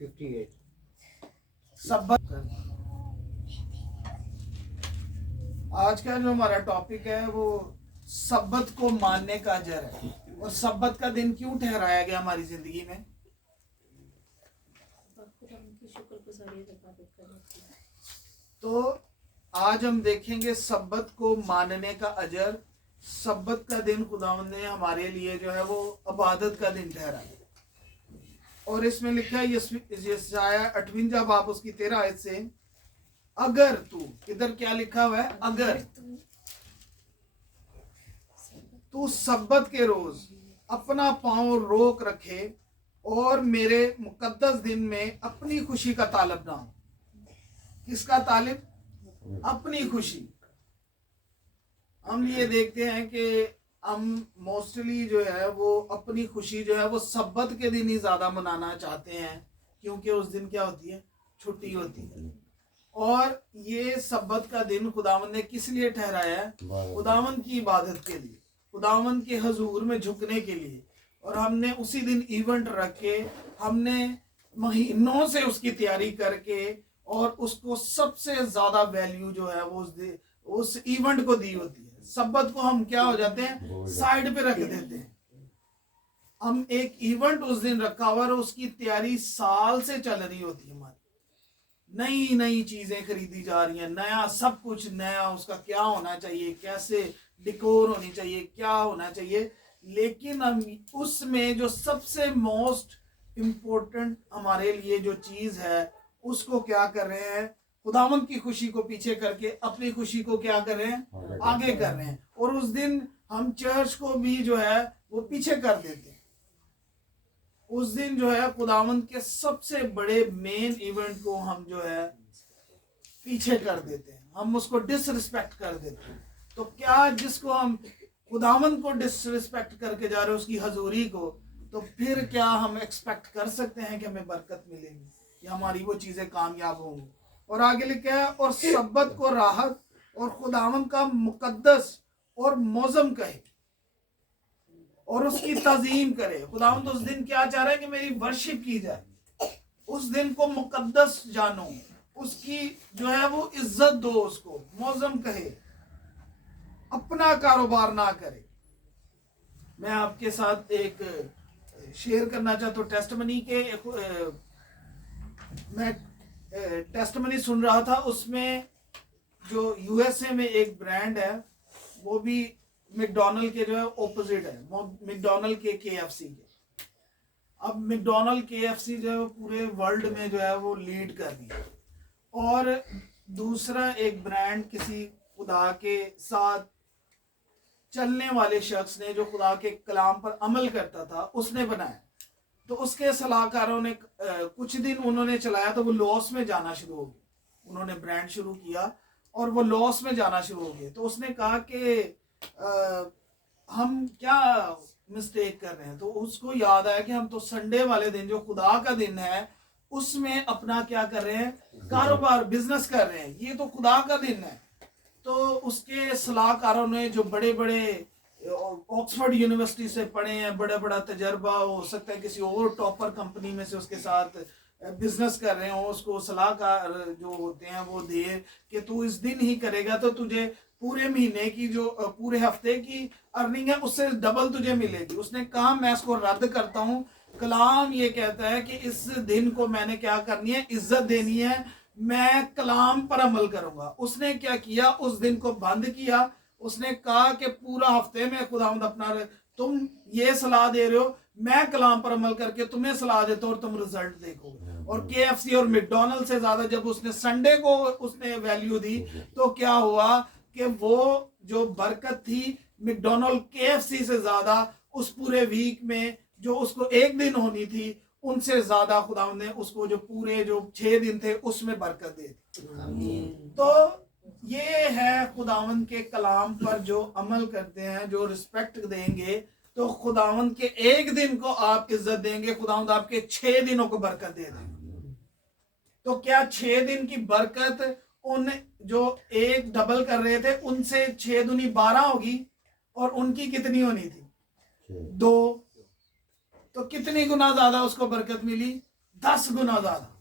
58। सब्बत। आज का जो हमारा टॉपिक है वो सब्बत को मानने का अजर है। और सब्बत का दिन क्यों ठहराया गया हमारी जिंदगी में? तो आज हम देखेंगे सब्बत को मानने का अजर। सब्बत का दिन खुदावंद ने हमारे लिए जो है वो इबादत का दिन ठहराया। और इसमें लिखा है यशायाह 58 बाब उसकी 13 आयत से, अगर तू, इधर क्या लिखा हुआ है? अगर तू सब्बत के रोज अपना पांव रोक रखे और मेरे मुकद्दस दिन में अपनी खुशी का तालब ना हो। किसका तालिब? अपनी खुशी। हम ये देखते हैं कि हम मोस्टली जो है वो अपनी खुशी जो है वो सब्बत के दिन ही ज्यादा मनाना चाहते हैं, क्योंकि उस दिन क्या होती है? छुट्टी होती है। और ये सब्बत का दिन खुदावंद ने किस लिए ठहराया है? खुदावंद की इबादत के लिए, खुदावंद के हजूर में झुकने के लिए। और हमने उसी दिन इवेंट रख के, हमने महीनों से उसकी तैयारी करके और उसको सबसे ज्यादा वैल्यू जो है वो उस इवेंट को दी होती है। सब्बत को हम क्या हो जाते हैं? साइड पे रख देते हैं। हम एक इवेंट उस दिन रखा हुआ और उसकी तैयारी साल से चल रही होती है। हमारी नई नई चीजें खरीदी जा रही हैं, नया सब कुछ नया, उसका क्या होना चाहिए, कैसे डिकोर होनी चाहिए, क्या होना चाहिए। लेकिन हम उसमें जो सबसे मोस्ट इम्पोर्टेंट हमारे लिए जो चीज है उसको क्या कर रहे हैं? खुदावंद की खुशी को पीछे करके अपनी खुशी को क्या कर रहे हैं? आगे कर रहे हैं। और उस दिन हम चर्च को भी जो है वो पीछे कर देते हैं। उस दिन जो है खुदावंद के सबसे बड़े मेन इवेंट को हम जो है पीछे कर देते हैं, हम उसको डिसरिस्पेक्ट कर देते हैं। तो क्या जिसको हम खुदावंद को डिसरिस्पेक्ट करके जा रहे हैं, उसकी हजूरी को, तो फिर क्या हम एक्सपेक्ट कर सकते हैं कि हमें बरकत मिलेगी या हमारी वो चीजें कामयाब होंगी? और आगे लिखा है, और सब्बत को राहत और खुदावंद का मुकद्दस और मौजम कहे और उसकी तज़ीम करे। खुदावंद उस दिन क्या चाह रहा है? कि मेरी वर्शिप की जाए। उस दिन को मुकद्दस जानो, उसकी जो है वो इज्जत दो, उसको मौजम कहे, अपना कारोबार ना करे। मैं आपके साथ एक शेयर करना चाहता हूँ टेस्टमनी के। मैं टेस्टमनी सुन रहा था, उसमें जो यूएसए में एक ब्रांड है, वो भी मैकडॉनल्ड के जो है ऑपोजिट है, मैकडॉनल्ड के केएफसी के। अब मैकडॉनल्ड केएफसी जो है वो पूरे वर्ल्ड में जो है वो लीड कर रही है। और दूसरा एक ब्रांड किसी खुदा के साथ चलने वाले शख्स ने, जो खुदा के कलाम पर अमल करता था, उसने बनाया। तो उसके सलाहकारों ने कुछ दिन उन्होंने चलाया तो वो लॉस में जाना शुरू हो गया। उन्होंने ब्रांड शुरू किया और वो लॉस में जाना शुरू हो गए। तो उसने कहा कि हम क्या मिस्टेक कर रहे हैं। तो उसको याद आया कि हम तो संडे वाले दिन, जो खुदा का दिन है, उसमें अपना क्या कर रहे हैं? कारोबार, बिजनेस कर रहे हैं। ये तो खुदा का दिन है। तो उसके सलाहकारों ने, जो बड़े बड़े ऑक्सफोर्ड यूनिवर्सिटी से पढ़े हैं, बड़ा बड़ा तजर्बा, हो सकता है किसी और टॉपर कंपनी में से उसके साथ बिजनेस कर रहे हो, उसको सलाहकार जो होते हैं वो दे कि तू इस दिन ही करेगा तो तुझे पूरे महीने की, जो पूरे हफ्ते की अर्निंग है, उससे डबल तुझे मिलेगी। उसने कहा मैं इसको रद्द करता हूँ। कलाम ये कहता है कि इस दिन को मैंने क्या करनी है? इज्जत देनी है। मैं कलाम पर अमल करूंगा। उसने क्या किया? उस दिन को बंद किया। उसने कहा कि पूरा हफ्ते में खुदावंद अपना, तुम ये सलाह दे रहे हो, मैं कलाम पर अमल करके तुम्हें सलाह देता हूं और तुम रिजल्ट देखोगे। और केएफसी और मैकडॉनल्ड से ज्यादा जब उसने संडे को उसने वैल्यू दी, तो क्या हुआ कि वो जो बरकत थी मैकडॉनल्ड केएफसी से ज्यादा उस पूरे वीक में, जो उसको एक दिन होनी थी, उनसे ज्यादा खुदावंद ने उसको जो पूरे जो 6 दिन थे उसमें बरकत दे दी। तो ये है खुदावंद के कलाम पर जो अमल करते हैं, जो रिस्पेक्ट देंगे, तो खुदावंद के एक दिन को आप इज्जत देंगे, खुदावंद आपके 6 दिनों को बरकत दे देंगे। तो क्या 6 दिन की बरकत उन जो एक डबल कर रहे थे उनसे 6 दूनी 12 होगी? और उनकी कितनी होनी थी? 2। तो कितनी गुना ज्यादा उसको बरकत मिली? 10 गुना ज्यादा।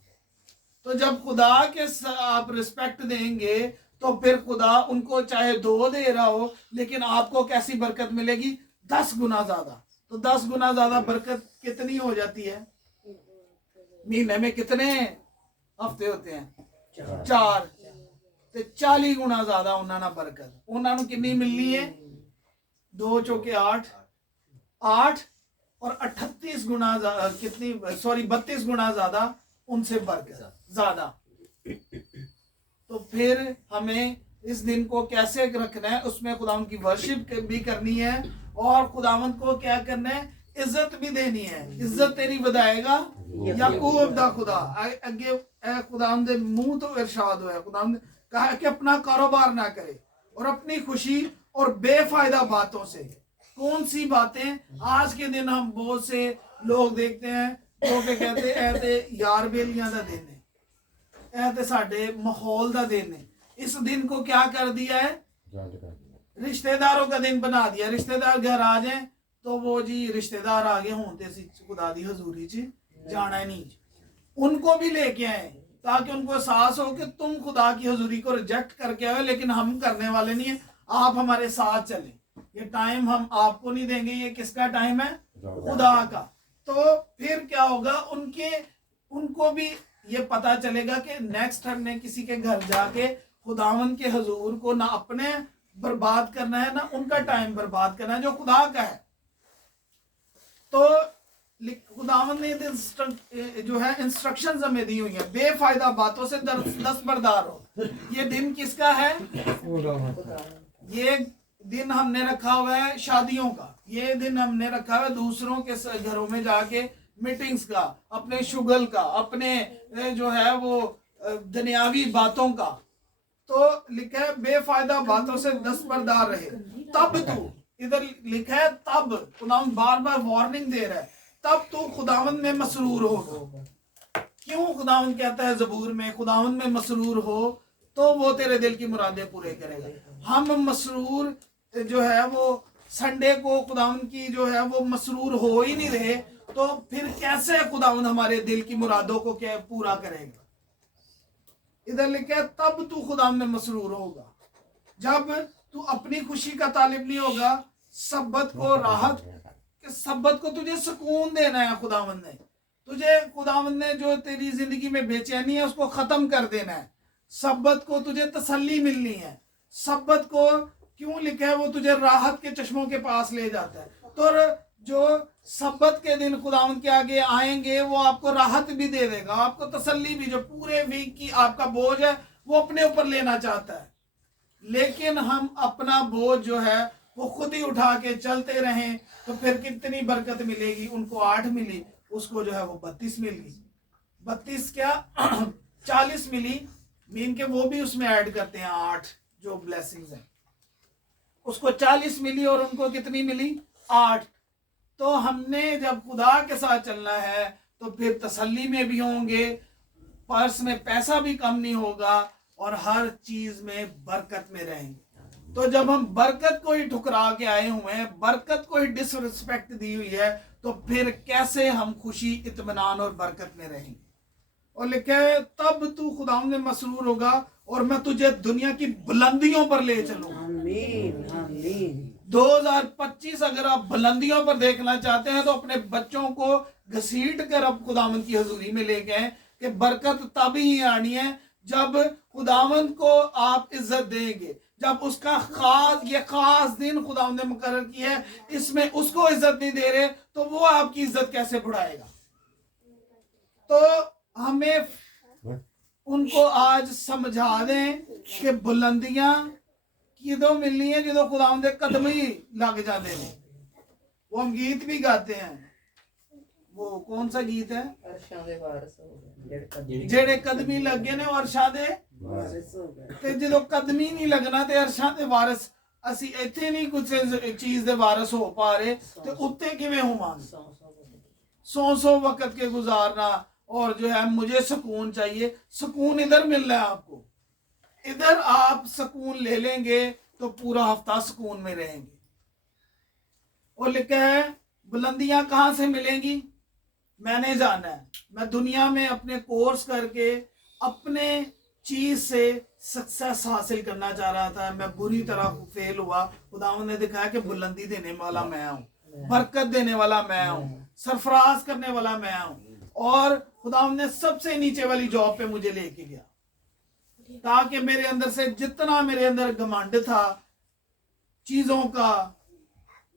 तो जब खुदा के आप रिस्पेक्ट देंगे तो फिर खुदा उनको चाहे 2 दे रहा हो, लेकिन आपको कैसी बरकत मिलेगी? 10 गुना ज्यादा। तो 10 गुना ज्यादा बरकत कितनी हो जाती है? महीने में कितने हफ्ते होते हैं? 4। तो 40 गुना ज्यादा उन्होंने बरकत उन्होंने कितनी मिलनी है? 2 चौके 8 और 38 गुना कितनी, सॉरी 32 गुना ज्यादा उनसे बरकत ज्यादा। तो फिर हमें इस दिन को कैसे रखना है? उसमें खुदावंद की वर्शिप भी करनी है और खुदावंद को क्या करना है? इज्जत भी देनी है। इज्जत तेरी बधाएगा याकूब दा खुदा। अगे खुदावंद दे मुंह तो इरशाद हुआ, खुदावंद कहा कि अपना कारोबार ना करे और अपनी खुशी और बेफायदा बातों से। कौन सी बातें? आज के दिन हम बहुत से लोग देखते हैं जो कि कहते हैं ते यार बेलियां दा दिन है, ते साडे माहौल दा दिन है। इस दिन को क्या कर दिया है? रिश्तेदारों का दिन बना दिया। रिश्तेदार घर आ जाए तो वो जी रिश्तेदार आ गए हों ते खुदा दी हजूरी च जाना ही नहीं। उनको भी लेके आए ताकि उनको एहसास हो कि तुम खुदा की हजूरी को रिजेक्ट करके आए, लेकिन हम करने वाले नहीं है, आप हमारे साथ चलें। ये टाइम हम आपको नहीं देंगे, ये किसका टाइम है? खुदा का। तो फिर क्या होगा? उनको भी ये पता चलेगा कि नेक्स्ट टाइम ने किसी के घर जाके खुदावन के हजूर को ना अपने बर्बाद करना है, ना उनका टाइम बर्बाद करना है जो खुदा का है। तो खुदावन ने जो है इंस्ट्रक्शंस हमें दी हुई है, बेफायदा बातों से दस्तबरदार हो। ये दिन किसका है? ये दिन हमने रखा हुआ है शादियों का। ये दिन हमने रखा हुआ है दूसरों के घरों में जाके मीटिंग्स का, अपने शुगल का, अपने जो है वो दुनियावी बातों का। तो लिखा है बेफायदा बातों से दस्तबरदार रहे। तब तू, इधर लिखा है तब, खुदावंद बार बार वार्निंग दे रहा है, तब तू खुदावंद में मसरूर होगा। क्यों खुदावंद कहता है जबूर में खुदावंद में मसरूर हो तो वो तेरे दिल की मुरादें पूरे करेगा। हम मसरूर जो है वो संडे को खुदावंद की जो है वो मसरूर हो ही नहीं रहे, तो फिर कैसे खुदावंद हमारे दिल की मुरादों को क्या पूरा करेगा? इधर लिखा है तब तू खुदावंद में मसरूर होगा, जब तू अपनी खुशी का तालिब नहीं होगा। सब्बत को राहत, सब्बत को तुझे सुकून देना है। खुदावंद ने तुझे, खुदावंद ने जो तेरी जिंदगी में बेचैनी है उसको खत्म कर देना है। सब्बत को तुझे तसल्ली मिलनी है। सब्बत को क्यों लिखा है? वो तुझे राहत के चश्मों के पास ले जाता है। तो जो सब्बत के दिन खुदावंद के आगे आएंगे वो आपको राहत भी दे देगा, आपको तसल्ली भी। जो पूरे वीक की आपका बोझ है वो अपने ऊपर लेना चाहता है, लेकिन हम अपना बोझ जो है वो खुद ही उठा के चलते रहें तो फिर कितनी बरकत मिलेगी? उनको 8 मिली, उसको जो है वो 32 मिल गई। 32 क्या 40 मिली, मीन के वो भी उसमें ऐड करते हैं 8 जो ब्लेसिंग्स हैं। उसको 40 मिली और उनको कितनी मिली? 8। तो हमने जब खुदा के साथ चलना है तो फिर तसल्ली में भी होंगे, पर्स में पैसा भी कम नहीं होगा और हर चीज में बरकत में रहेंगे। तो जब हम बरकत को ही ठुकरा के आए हुए हैं, बरकत को ही डिसरिस्पेक्ट दी हुई है, तो फिर कैसे हम खुशी, इत्मीनान और बरकत में रहेंगे? और लिखा है तब तू खुदावंद में मसरूर होगा और मैं तुझे दुनिया की बुलंदियों पर ले चलूंगा। 2025 अगर आप बुलंदियों पर देखना चाहते हैं तो अपने बच्चों को घसीट कर अब खुदावंद की हजूरी में ले गए कि बरकत तब ही आनी है जब खुदावंद को आप इज्जत देंगे, जब उसका खास दिन खुदावंद ने मुकर्रर किया है, इसमें उसको इज्जत नहीं दे रहे तो वो आपकी इज्जत कैसे बढ़ाएगा? तो हमें उनको आज समझा दें कि बुलंदियां किदों मिलनी है जो खुदावंद दे कदम ही लग जाते हैं। वो हम गीत भी गाते हैं, वो कौन सा गीत है? जेड़े कदमी लगे ने अरशा दे ते जो कदमी नहीं लगना ते अरशा दे वारिस। असी इत्थे नहीं कुछ चीज दे वारिस हो पा रहे ते उत्ते किवें होवांगे? 100 वक्त के गुजारना और जो है मुझे सुकून चाहिए। सुकून इधर मिल रहा है आपको, इधर आप सुकून ले लेंगे तो पूरा हफ्ता सुकून में रहेंगे। और लिखा है बुलंदियां कहां से मिलेंगी? मैंने जाना है। मैं दुनिया में अपने कोर्स करके अपने चीज से सक्सेस हासिल करना चाह रहा था। मैं बुरी तरह फेल हुआ। खुदावंद ने दिखाया कि बुलंदी देने वाला मैं हूँ, बरकत देने वाला मैं हूँ, सरफराज करने वाला मैं हूँ। और खुदावंद ने सबसे नीचे वाली जॉब पे मुझे लेके गया, ताकि मेरे अंदर से जितना मेरे अंदर घमंड था, चीजों का,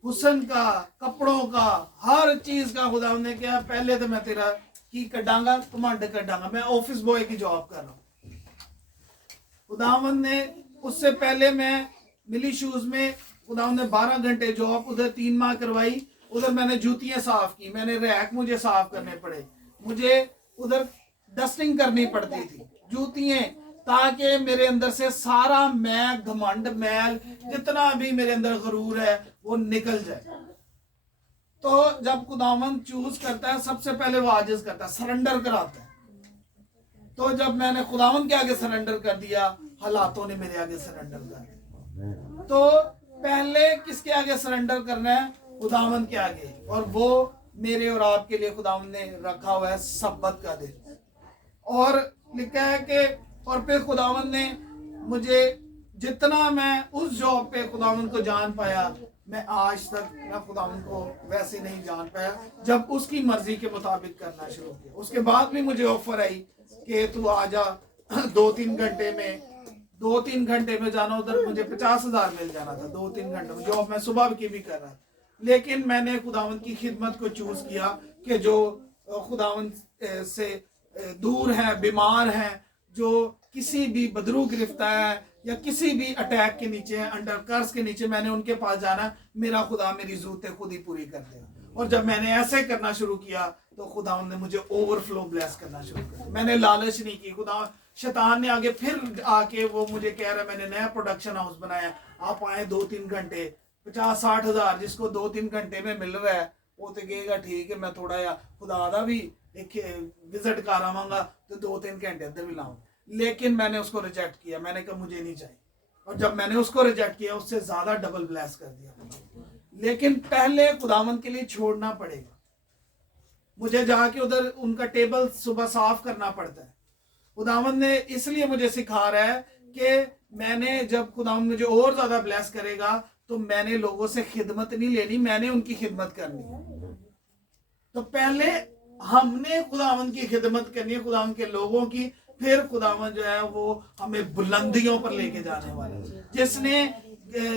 हुसन का, कपड़ों का, हर चीज का, खुदावंद ने कहा पहले तो मैं तेरा की कटांगा, घमंड कटांगा। मैं ऑफिस बॉय की जॉब कर रहा हूँ। खुदावंद ने उससे पहले मैं मिली शूज में, खुदावंद ने 12 घंटे जॉब उधर 3 माह करवाई। उधर मैंने जूतियां साफ की, मैंने रैक मुझे साफ करने पड़े, मुझे उधर डस्टिंग करनी पड़ती थी जूतियां, ताकि मेरे अंदर से सारा मैं घमंड मैल जितना भी मेरे अंदर गरूर है वो निकल जाए। तो जब खुदावंद चूज करता है, सबसे पहले वो आजिज करता है, सरेंडर कराता है। तो जब मैंने खुदावंद के आगे सरेंडर कर दिया, हालातों ने मेरे आगे सरेंडर कर दिया। तो पहले किसके आगे सरेंडर करना है? खुदावंद के आगे। और वो मेरे और आपके लिए खुदावंद ने रखा हुआ है सब्बत का दिन। और लिखा है कि और फिर खुदावंद ने मुझे, जितना मैं उस जॉब पे खुदावंद को जान पाया, मैं आज तक मैं खुदावंद को वैसे नहीं जान पाया जब उसकी मर्जी के मुताबिक करना शुरू किया। उसके बाद भी मुझे ऑफर आई कि तू आ जा, 2-3 घंटे में जाना। उधर मुझे 50,000 मिल जाना था 2-3 घंटे में, जॉब मैं सुबह की भी कर रहा था। लेकिन मैंने खुदावंद की खिदमत को चूज किया कि जो खुदावंद से दूर है, बीमार है, जो किसी भी बदरू गिरफ्तार है या किसी भी अटैक के नीचे है, अंडर कर्स के नीचे, मैंने उनके पास जाना। मेरा खुदा मेरी जरूरतें खुद ही पूरी कर देगा। और जब मैंने ऐसे करना शुरू किया तो खुदावंद ने मुझे ओवरफ्लो ब्लेस करना शुरू कर दिया। मैंने लालच नहीं की। खुदा शैतान ने आगे फिर आके वो मुझे कह रहा है, मैंने नया प्रोडक्शन हाउस बनाया, आप आए 2-3 घंटे, 50-60 हजार जिसको 2-3 घंटे में मिल रहा है, वो तो कहेगा ठीक है, मैं थोड़ा या खुदा दा भी एक विजिट कर आवांगा तो 2-3 घंटे अंदर भी लाऊंगा। लेकिन मैंने उसको रिजेक्ट किया। मैंने कहा मुझे नहीं चाहिए। और जब मैंने उसको रिजेक्ट किया, उससे ज्यादा डबल ब्लेस कर दिया। लेकिन पहले खुदावंद के लिए छोड़ना पड़ेगा। मुझे जाके उधर उनका टेबल सुबह साफ करना पड़ता है। खुदावंद ने इसलिए मुझे सिखा रहा है कि मैंने, जब खुदावंद मुझे और ज्यादा ब्लेस करेगा तो मैंने लोगों से खिदमत नहीं लेनी, मैंने उनकी खिदमत करनी है। तो पहले हमने खुदावंद की खिदमत करनी है, खुदावंद के लोगों की। फिर खुदावंद जो है वो हमें बुलंदियों पर लेके जाने वाला है। जिसने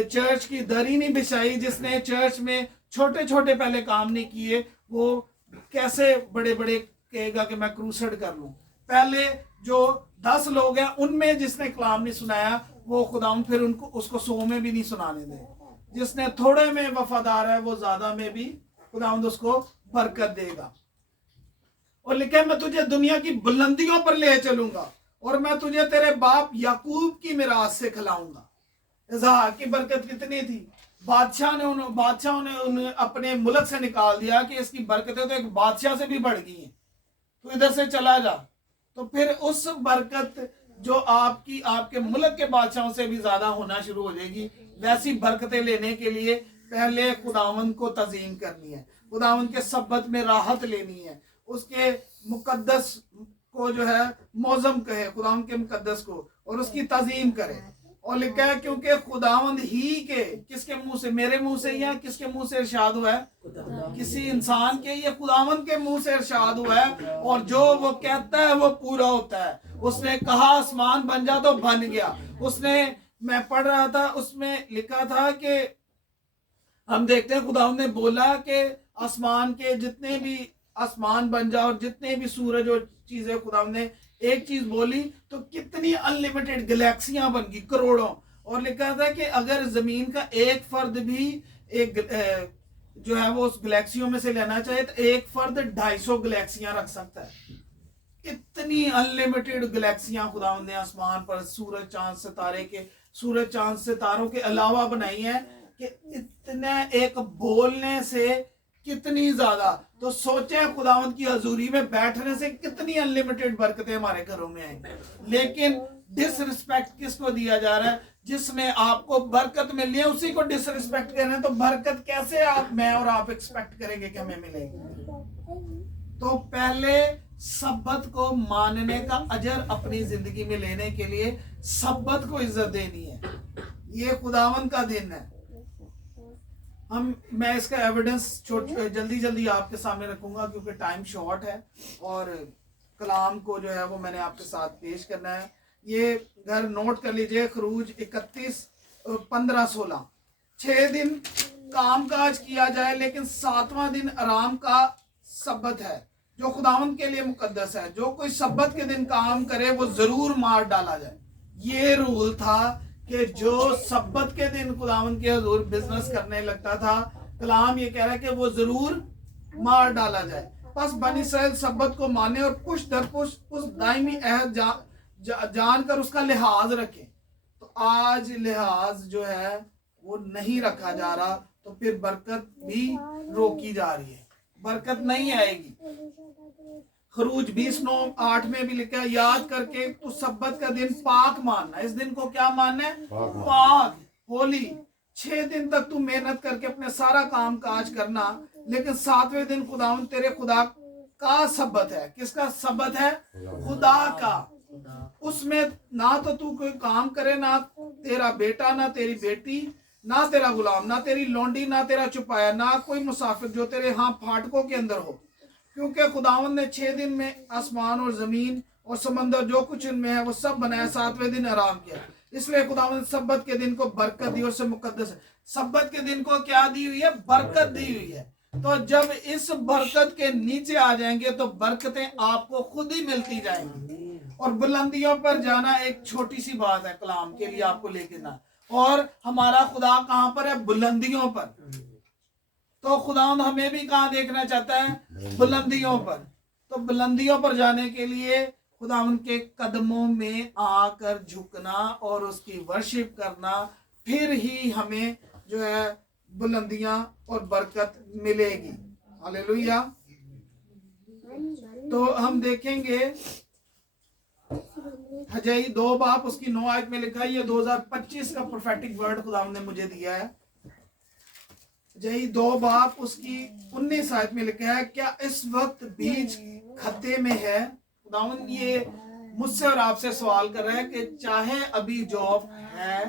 चर्च की दरी नहीं बिछाई, जिसने चर्च में छोटे छोटे पहले काम नहीं किए, वो कैसे बड़े बड़े कहेगा कि मैं क्रूसेड कर लूं। पहले जो 10 लोग हैं उनमें जिसने कलाम नहीं सुनाया, वो खुदावंद फिर उनको उसको 100 में भी नहीं सुनाने दे। जिसने थोड़े में वफादार है, वो ज्यादा में भी खुदावंद उसको बरकत देगा। और लिखा, मैं तुझे दुनिया की बुलंदियों पर ले चलूंगा और मैं तुझे तेरे बाप याकूब की मिरास से खिलाऊंगा। इसहाक की बरकत कितनी थी। बादशाह ने उन्हें अपने मुल्क से निकाल दिया कि इसकी बरकतें तो एक बादशाह से भी बढ़ गई हैं, तो इधर से चला जा। तो फिर उस बरकत जो आपके मुल्क के बादशाहों से भी ज्यादा होना शुरू हो जाएगी। वैसी बरकतें लेने के लिए पहले खुदावंद को तज़ीम करनी है, खुदावंद के सब्बत में राहत लेनी है, उसके मुकद्दस को जो है मौजम कहे, खुदावंद के मुकद्दस को, और उसकी तज़ीम करे। और लिखा है क्योंकि खुदावंद ही के, किसके मुंह से, मेरे मुंह से या किसके मुंह से इरशाद हुआ है? किसी इंसान के या खुदावंद के मुंह से इरशाद हुआ है। और जो वो कहता है वो पूरा होता है। उसने कहा आसमान बन जा तो बन गया। उसने, मैं पढ़ रहा था, उसमें लिखा था कि हम देखते हैं खुदावंद ने बोला कि आसमान के जितने भी आसमान बन जा, और जितने भी सूरज और चीजें, खुदावंद ने एक चीज बोली तो कितनी अनलिमिटेड गैलेक्सियां बन गई, करोड़ों। और लिखा था कि अगर जमीन का एक फर्द भी एक जो है वो उस गैलेक्सियों में से लेना चाहे तो एक फर्द 250 गैलेक्सियां रख सकता है। इतनी अनलिमिटेड गैलेक्सियां खुदावंद ने आसमान पर सूरज चांद सितारों के अलावा बनाई है कि इतने एक बोलने से कितनी ज्यादा। तो सोचे खुदावंद की हजूरी में बैठने से कितनी अनलिमिटेड बरकतें हमारे घरों में आएंगी। लेकिन डिसरिस्पेक्ट किसको दिया जा रहा है? जिसमें आपको बरकत मिलनी है उसी को डिसरिस्पेक्ट कर रहे हैं। तो बरकत कैसे मैं और आप एक्सपेक्ट करेंगे कि हमें मिलेगी? तो पहले सब्बत को मानने का अजर अपनी जिंदगी में लेने के लिए सब्बत को इज्जत देनी है। ये खुदावन का दिन है। मैं इसका एविडेंस जल्दी जल्दी आपके सामने रखूंगा क्योंकि टाइम शॉर्ट है और कलाम को जो है वो मैंने आपके साथ पेश करना है। ये घर नोट कर लीजिए, खरूज 31 15 16, 6 दिन काम काज किया जाए लेकिन 7वां दिन आराम का सब्बत है जो खुदावंद के लिए मुकद्दस है। जो कोई सब्बत के दिन काम करे वो जरूर मार डाला जाए। ये रूल था कि जो सब्बत के दिन खुदावंद के हुजूर बिजनेस करने लगता था, कलाम ये कह रहा है कि वो जरूर मार डाला जाए। बस बनी इस्राएल सब्बत को माने और पुश दर पुश उस दायमी अहद जानकर उसका लिहाज रखें। तो आज लिहाज जो है वो नहीं रखा जा रहा, तो फिर बरकत भी रोकी जा रही है, बरकत नहीं आएगी। खरूज 20:9-8 में भी लिखा है, याद करके उस सब्बत का दिन पाक मानना। इस दिन को क्या मानना है? पाक, होली। 6 दिन तक तू मेहनत करके अपने सारा काम काज करना, लेकिन 7वें दिन खुदावंद तेरे खुदा का सब्बत है। किसका सब्बत है? खुदा का। उसमें ना तो तू कोई काम करे, ना तेरा बेटा, ना तेरी बेटी, ना तेरा गुलाम, ना तेरी लौंडी, ना तेरा चुपाया, ना कोई मुसाफिर जो तेरे यहाँ फाटकों के अंदर हो, क्योंकि खुदावंद ने 6 दिन में आसमान और जमीन और समंदर जो कुछ इनमें है वो सब बनाया, 7वें दिन आराम किया। इसलिए खुदावंद सब्बत के दिन को बरकत दी और से मुकद्दस है। सब्बत के दिन को क्या दी हुई है? बरकत दी हुई है। तो जब इस बरकत के नीचे आ जाएंगे तो बरकतें आपको खुद ही मिलती जाएंगी। और बुलंदियों पर जाना एक छोटी सी बात है कलाम के लिए आपको लेके ना, और हमारा खुदा कहां पर है? बुलंदियों पर। तो खुदावंद हमें भी कहां देखना चाहता है? बुलंदियों पर। तो बुलंदियों पर जाने के लिए खुदावंद के कदमों में आकर झुकना और उसकी वर्शिप करना, फिर ही हमें जो है बुलंदियां और बरकत मिलेगी। हालेलुया। तो हम देखेंगे हजई 2 बाप उसकी 9 आयत में लिखा है, ये 2025 का प्रोफेटिक वर्ड खुदावंद ने मुझे दिया है। हजई 2 बाप उसकी 19 आयत में लिखा है, क्या इस वक्त बीज खत्ते में है? खुदावंद ये मुझसे और आपसे सवाल कर रहा है कि चाहे अभी जॉब है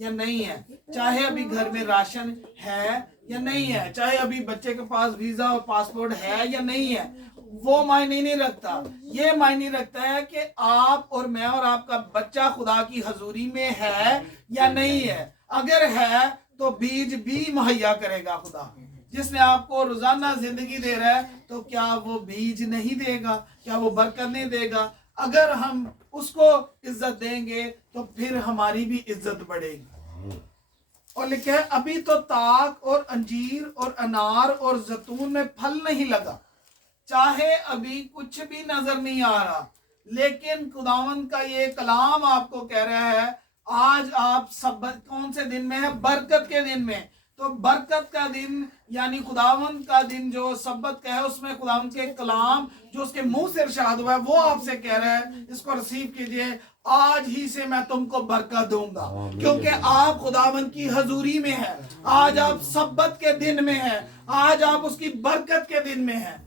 या नहीं है, चाहे अभी घर में राशन है या नहीं है, चाहे अभी बच्चे के पास वीजा और पासपोर्ट है या नहीं है, वो मायने नहीं रखता। ये मायने रखता है कि आप और मैं और आपका बच्चा खुदा की हजूरी में है या नहीं है। अगर है तो बीज भी मुहैया करेगा खुदा। जिसने आपको रोजाना जिंदगी दे रहा है, तो क्या वो बीज नहीं देगा? क्या वो बरकत नहीं देगा? अगर हम उसको इज्जत देंगे तो फिर हमारी भी इज्जत बढ़ेगी। और लिखा है, अभी तो ताक और अंजीर और अनार और जैतून में फल नहीं लगा, चाहे अभी कुछ भी नजर नहीं आ रहा, लेकिन खुदावंद का ये कलाम आपको कह रहा है आज आप सब्बत कौन से दिन में है? बरकत के दिन में। तो बरकत का दिन यानी खुदावंद का दिन जो सब्बत का है, उसमें खुदावंद के कलाम जो उसके मुंह से इरशाद हुआ है वो आपसे कह रहा है, इसको रिसीव कीजिए। आज ही से मैं तुमको बरकत दूंगा, क्योंकि आप खुदावंद की हजूरी में है। आज आप सब्बत के दिन में है, आज आप उसकी बरकत के दिन में है।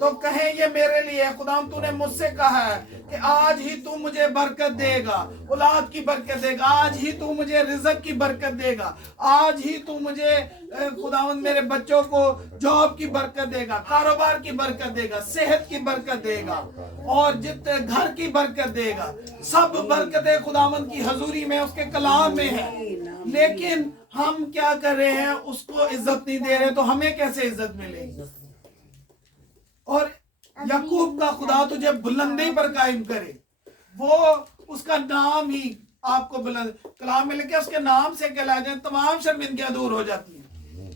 तो कहें ये मेरे लिए, खुदावंद तूने मुझसे कहा है कि आज ही तू मुझे बरकत देगा, औलाद की बरकत देगा, आज ही तू मुझे रिज़्क की बरकत देगा, आज ही तू मुझे खुदावंद मेरे बच्चों को जॉब की बरकत देगा, कारोबार की बरकत देगा, सेहत की बरकत देगा और जितने घर की बरकत देगा। सब बरकतें खुदावंद की हजूरी में उसके कलाम में है। लेकिन हम क्या कर रहे हैं? उसको इज्जत नहीं दे रहे, तो हमें कैसे इज्जत मिलेगी? और याकूब का खुदा तुझे बुलंदी पर कायम करे, वो उसका नाम ही आपको बुलंद कलाम में लिखे, उसके नाम से कहलाए जाए तमाम शर्मिंदगियां दूर हो जाती हैं।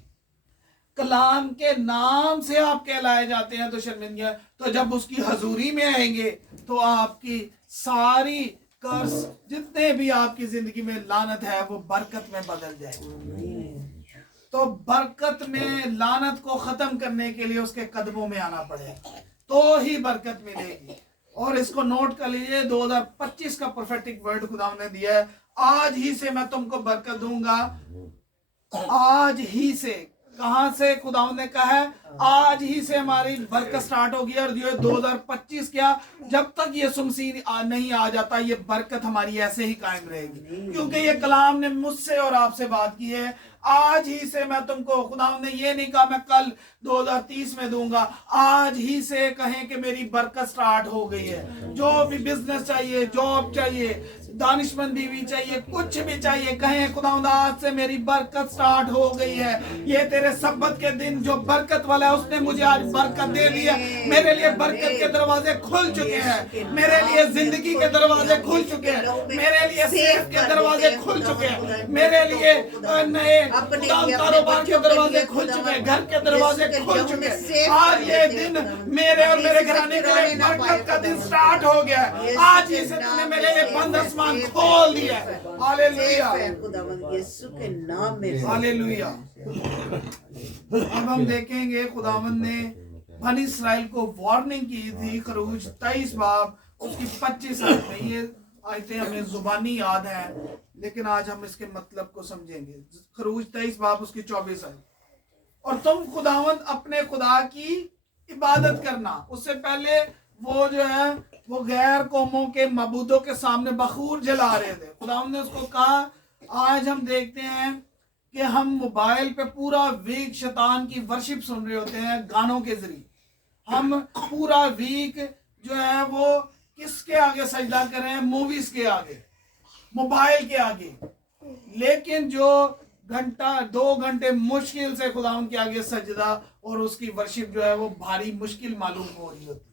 कलाम के नाम से आप कहलाए जाते हैं तो शर्मिंदगियां, तो जब उसकी हजूरी में आएंगे तो आपकी सारी कर्ज जितने भी आपकी जिंदगी में लानत है वो बरकत में बदल जाएगी। तो बरकत में लानत को खत्म करने के लिए उसके कदमों में आना पड़ेगा, तो ही बरकत मिलेगी। और इसको नोट कर लीजिए, 2025 का प्रोफेटिक वर्ड खुदा ने दिया है, आज ही से मैं तुमको बरकत दूंगा। आज ही से, कहां से खुदा ने कहा है? आज ही से हमारी बरकत स्टार्ट होगी। और ये 2025 क्या, जब तक ये सुमसीर नहीं आ जाता, ये बरकत हमारी ऐसे ही कायम रहेगी, क्योंकि ये कलाम ने मुझसे और आपसे बात की है। आज ही से मैं तुमको, खुदा ने ये नहीं कहा मैं कल 2030 में दूंगा, आज ही से कहें कि मेरी बरकत स्टार्ट हो गई है। जो भी बिजनेस चाहिए, जॉब चाहिए, दानिशमंद बीवी चाहिए, कुछ भी चाहिए, कहें खुदा आज से मेरी बरकत स्टार्ट हो गई है। ये तेरे सब्बत के दिन जो बरकत वाला है, उसने मुझे आज बरकत दे ली है। मेरे लिए बरकत के दरवाजे खुल चुके हैं, मेरे लिए जिंदगी के दरवाजे खुल चुके हैं, मेरे लिए सेहत के दरवाजे खुल चुके हैं, मेरे लिए नए कारोबार के दरवाजे खुल चुके हैं, घर के दरवाजे खुल चुके हैं। आज ये दिन मेरे और मेरे घराने के लिए बरकत का दिन स्टार्ट हो गया है। आज ही से तुमने मेरे लिए बंद आसमान खोल दिया है। हालेलुया, यीशु के नाम में हालेलुया। अब हम देखेंगे खुदावंद ने बनी इस्राएल को वार्निंग की थी। खरूज 23 बाब उसकी 25 आयत में। ये आयतें हमें जुबानी याद है, लेकिन आज हम इसके मतलब को समझेंगे। खरूज 23 बाब उसकी 24 आयत। और तुम खुदावंद अपने खुदा की इबादत करना। उससे पहले वो जो है वो गैर कौमों के मबूदों के सामने बखूर जला रहे थे। खुदावंद ने उसको कहा, आज हम देखते हैं कि हम मोबाइल पे पूरा वीक शैतान की वर्शिप सुन रहे होते हैं गानों के जरिए। हम पूरा वीक जो है वो किसके आगे सजदा कर रहे हैं? मूवीज के आगे, मोबाइल के आगे। लेकिन जो घंटा 2 घंटे मुश्किल से खुदावंद के आगे सजदा और उसकी वर्शिप जो है वो भारी मुश्किल मालूम हो रही होती।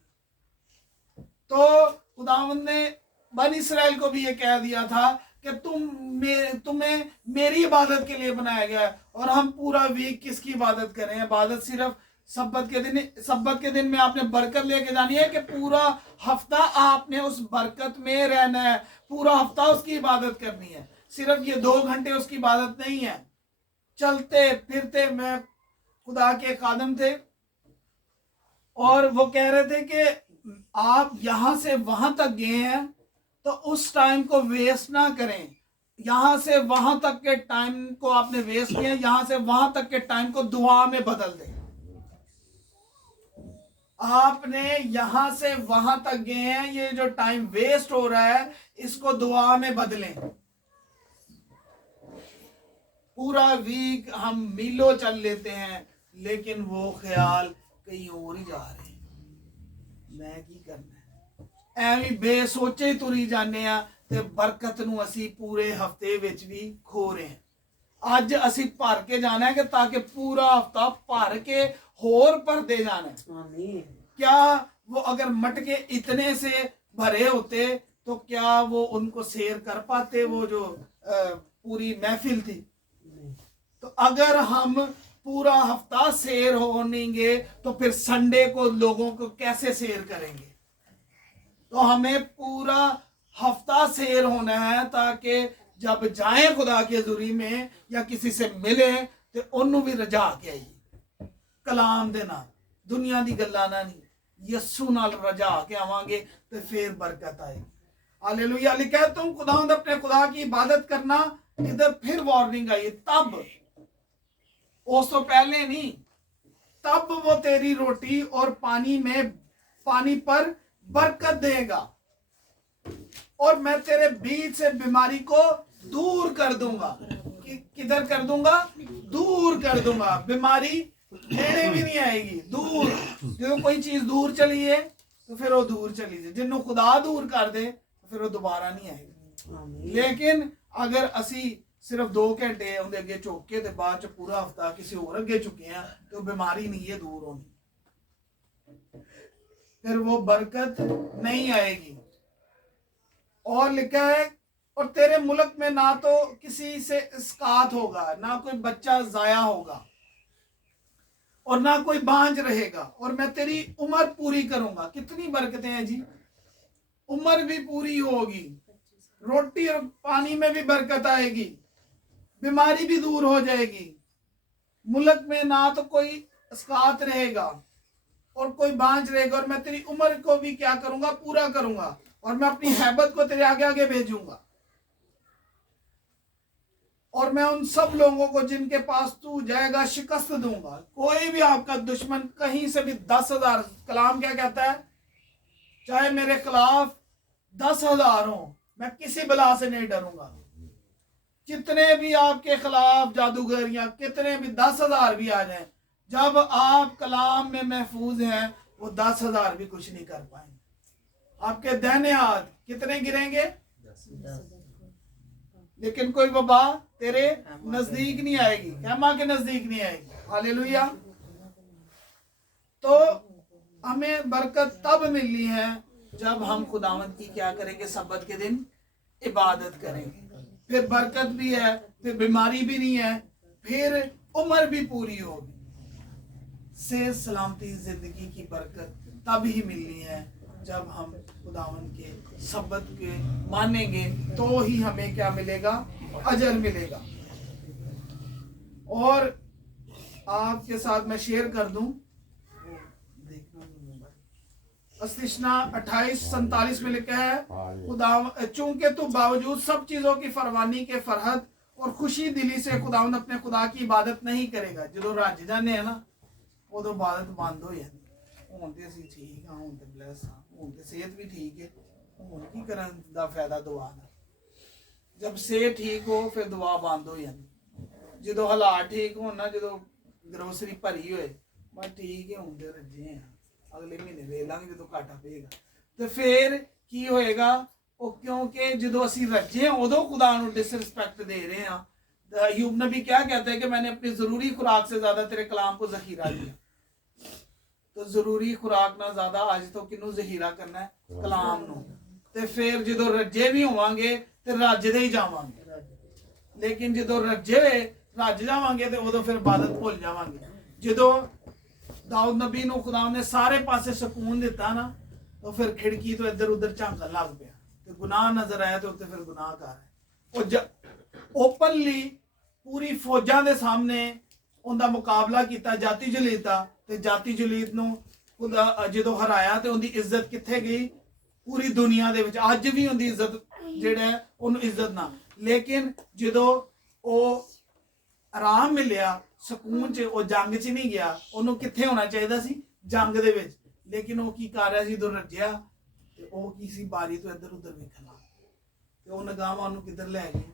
तो खुदावंद ने बनी इस्राएल को भी ये कह दिया था कि तुम्हें मेरी इबादत के लिए बनाया गया है। और हम पूरा वीक किसकी इबादत करें? इबादत सिर्फ सब्बत के दिन में आपने बरकत लेके जानी है कि पूरा हफ्ता आपने उस बरकत में रहना है, पूरा हफ्ता उसकी इबादत करनी है। सिर्फ ये 2 घंटे उसकी इबादत नहीं है। चलते फिरते, मैं खुदा के खादम थे और वो कह रहे थे कि आप यहां से वहां तक गए हैं तो उस टाइम को वेस्ट ना करें। यहां से वहां तक के टाइम को आपने वेस्ट किया, यहां से वहां तक के टाइम को दुआ में बदल दें। आपने यहां से वहां तक गए हैं, ये जो टाइम वेस्ट हो रहा है इसको दुआ में बदलें। पूरा वीक हम मीलों चल लेते हैं, लेकिन वो ख्याल कहीं और ही जा रहे हैं। मैं की करना है, एवं बेसोचे ही तुरी जाने आ ते बरकत नूं असी पूरे हफ्ते विच भी खो रहे हैं। अज असी भर के जाना है कि ताकि पूरा हफ्ता भर के होर भरते जाना है। क्या वो अगर मटके इतने से भरे होते तो क्या वो उनको शेयर कर पाते, वो जो पूरी महफिल थी? तो अगर हम पूरा हफ्ता शेयर होनेंगे तो फिर संडे को लोगों को कैसे शेयर करेंगे? तो हमें पूरा हफ्ता शेयर होना है ताकि जब जाए खुदा के हुजूरी में या किसी से मिले तो उन्होंने भी रजा के आइए। कलाम देना, दुनिया दी गल्लां ना नहीं, यस्सु नाल रजा के आवांगे तो फिर बरकत आएगी। हालेलुया। लिखा तुम खुदावंद अपने खुदा की इबादत करना। इधर फिर वार्निंग आई, तब, उस तो पहले नहीं, तब वो तेरी रोटी और पानी पर बरकत देगा और मैं तेरे बीच से बीमारी को दूर कर दूंगा। किधर कर दूंगा? दूर कर दूंगा। बीमारी नेड़े भी नहीं आएगी, दूर। जो कोई चीज दूर चली है तो फिर वो दूर चली जाए। जिन्हों खुदा दूर कर दे तो फिर वो दोबारा नहीं आएगी। लेकिन अगर असी सिर्फ 2 घंटे उनके अगे झुक के बाद च पूरा हफ्ता किसी और अगे झुके हैं तो बीमारी नहीं है दूर होनी, फिर वो बरकत नहीं आएगी। और लिखा है और तेरे मुल्क में ना तो किसी से इसकात होगा, ना कोई बच्चा जाया होगा और ना कोई बांझ रहेगा, और मैं तेरी उम्र पूरी करूंगा। कितनी बरकतें हैं जी! उम्र भी पूरी होगी, रोटी और पानी में भी बरकत आएगी, बीमारी भी दूर हो जाएगी। मुल्क में ना तो कोई इसकात रहेगा और कोई बांझ रहेगा, और मैं तेरी उम्र को भी क्या करूंगा? पूरा करूंगा, और मैं अपनी हैबत को तेरे आगे आगे भेजूंगा। और मैं उन सब लोगों को जिनके पास तू जाएगा शिकस्त दूंगा। कोई भी आपका दुश्मन कहीं से भी 10,000, कलाम क्या कहता है, चाहे मेरे खिलाफ 10,000 हो, मैं किसी बला से नहीं डरूंगा। कितने भी आपके खिलाफ जादूगर या कितने भी 10,000 भी आ जाएं, जब आप कलाम में महफूज हैं वो 10,000 भी कुछ नहीं कर पाएंगे। आपके दाहिने हाथ कितने गिरेंगे, लेकिन कोई वबा तेरे नजदीक नहीं आएगी, कहमा के नजदीक नहीं आएगी। हालेलुया। तो हमें बरकत तब मिलनी है जब हम खुदावंद की क्या करेंगे, सब्बत के दिन इबादत करेंगे। फिर बरकत भी है, फिर बीमारी भी नहीं है, फिर उम्र भी पूरी होगी। से सलामती जिंदगी की बरकत तब ही मिलनी है जब हम खुदावंद के सब्बत के मानेंगे, तो ही हमें क्या मिलेगा, अजर मिलेगा। और आपके साथ मैं शेयर कर दूं, अस्तिशना 28:47 में लिखा है, खुदा चूंकि तू बावजूद सब चीजों की फरमानी के फरहत और खुशी दिली से खुदावंद अपने खुदा की इबादत नहीं करेगा। जो रज जाने है ना, उदो इबादत बंद हो जाती। ਹੁਣ ਤੇ ਅਸੀਂ ਠੀਕ ਹਾਂ, ਹੁਣ ਤੇ ਬਲੈਸ ਹਾਂ, ਹੁਣ ਤੇ ਸਿਹਤ ਵੀ ਠੀਕ ਹੈ, ਹੁਣ ਕੀ ਕਰਨ ਦਾ ਫਾਇਦਾ ਦੁਆ ਦਾ। जब ਸਿਹਤ ਠੀਕ ਹੋ ਫਿਰ ਦੁਆ ਬੰਦ ਹੋ ਜਾਂਦੀ। ਜਦੋਂ ਹਾਲਾਤ ਠੀਕ ਹੋਣ ਨਾ, ਜਦੋਂ ਗਰੋਸਰੀ ਭਰੀ ਹੋਏ, ਬਸ ਠੀਕ ਹੈ, ਹੁਣ ਤੇ ਰੱਜੇ ਆ, ਅਗਲੇ ਮਹੀਨੇ ਵੇਖ ਲਾਂਗੇ ਜਦੋਂ ਘਾਟਾ ਪਏਗਾ। ਤੇ ਫਿਰ ਕੀ ਹੋਏਗਾ, ਉਹ ਕਿਉਂਕਿ ਜਦੋਂ ਅਸੀਂ ਰੱਜੇ ਹਾਂ ਉਦੋਂ खुदा ਨੂੰ डिसरिस्पेक्ट दे रहे हैं। अय्यूब नबी क्या कहता है कि मैंने अपनी जरूरी खुराक से ज्यादा तेरे कलाम को जखीरा दिया। तो जरूरी खुराक ना ज्यादा अज तो किनू जहीरा करना है, कलाम नू। ते फिर जो रज्जे भी होवांगे ते रजदे ही जावांगे, लेकिन जो रज्जे रज जावांगे ते उदों फिर इबादत भुल जावांगे। जो दाऊद नबी नू खुदा ने सारे पासे सुकून दिता ना, तो फिर खिड़की तो इधर उधर झांकन लग पिया, ते गुनाह नजर आया तो उत्ते फिर गुनाह कर है। ओपनली पूरी फौजां दे सामने उनका मुकाबला किया जाति जलीत का, ते जाति जलीत नू जो हराया तो उनकी इज्जत कित्थे गई, पूरी दुनिया दे विच अज भी उनकी इज्जत जिहड़ा है उन्होंने इज्जत ना। लेकिन जो आराम मिलिया सुकून च, वो जंग च नहीं गया, उन्होंने कित्थे होना चाहिए सी, जंग दे विच। लेकिन वो की कर रहा सी, जो रज्जिया ते वो की सी बारी तो इधर उधर वेखण लग ते वो निगाहां उन्होंने किधर लै गई,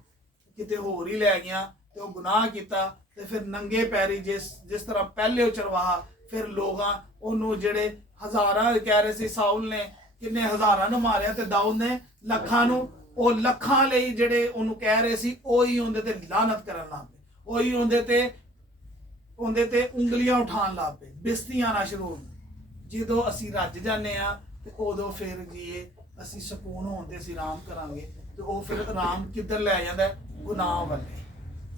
किते होर ही लै गया, ते वो गुनाह किया। ते फिर नंगे पैरी जिस तरह पहले वो चरवाहा, फिर लोग उन्होंने जेड़े हज़ारां कह रहे सी, साउल ने किन्ने हज़ारां नूं मारिया ते दाऊद ने लखां नूं, वो लखां लई जेड़े उन्होंने कह रहे सी, ओही उहदे ते लानत करन लग पे, ओही उहदे ते उंगलियां उठान लग पे, बेइज्जतियां ना शुरू हो। जो असीं रज जाने आ ते उदों फिर जी असीं सुकून होण ते असीं आराम करांगे, ते वो फिर आराम किधर लै जांदा है, गुनाह वाले।